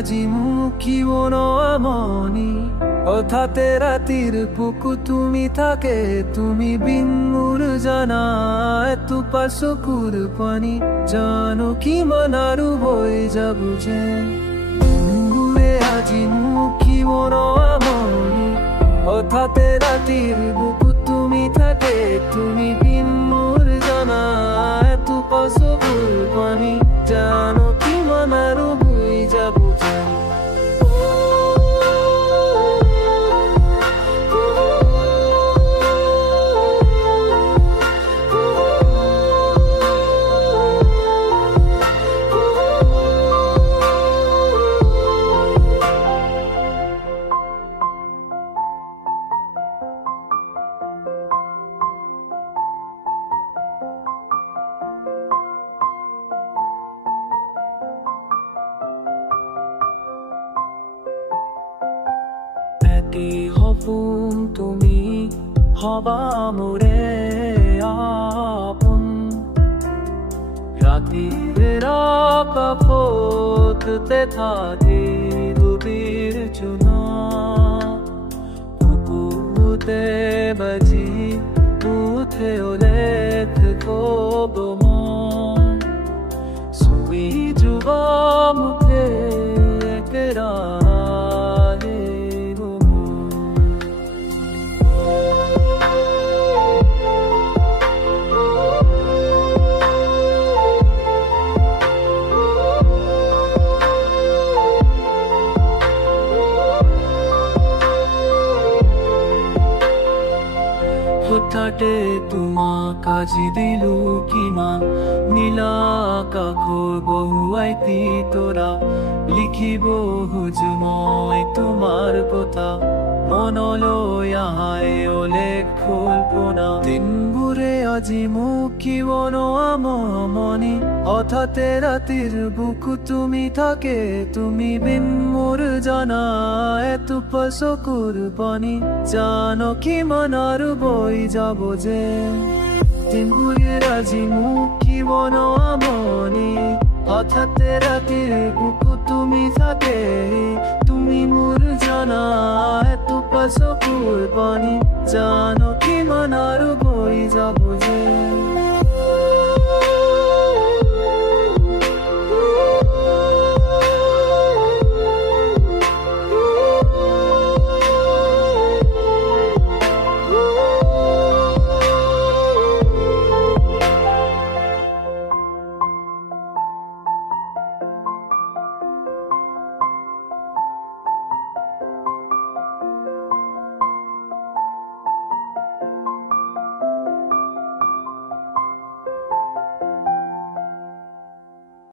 আজি মুখী মনি হঠাতে ৰাতিৰ বুকু তুমি থাকে তুমি বিন মোৰ জানা এটোপা চকুৰ পানী জানো কিমান আৰু হৈ যাব যে গুৰে আজি মুখী মনি হঠাতে ৰাতিৰ বুকু তুমি থাকে তুমি বিন মোৰ জানা এটোপা চকুৰ পানী জানো কিমান আৰু হৈ যাব যে সপোন তুমি হবা মোৰে আপোন ৰাতিৰ কাষতে থাকি ডুবিৰ চুনা বুকুতে বাজি উঠে ওলেখ কব মন চুই যোৱা মুখে একেৰা হঠাতে তোমাক আজি দিলো কিমান নীলা আকাশৰ বহুৱাই তৰা লিখিব খোজো মই তোমাৰ কথা মনলৈ আহাই ওলেখ কল্পনা দিনবোৰে আজি মুখী মনি হঠাতে ৰাতিৰ বুকু তুমি থাকে তুমি বিন মোৰ জানা এটোপা চকুৰ পানী জানো কিমান আৰু বৈ যাব যে দিনবোৰে আজি মুখী মনি হঠাতে ৰাতিৰ বুকু তুমি থাকে তুমি মোৰ জানা এটোপা চকুৰ পানী জানো কিমান আৰু বৈ যাব যে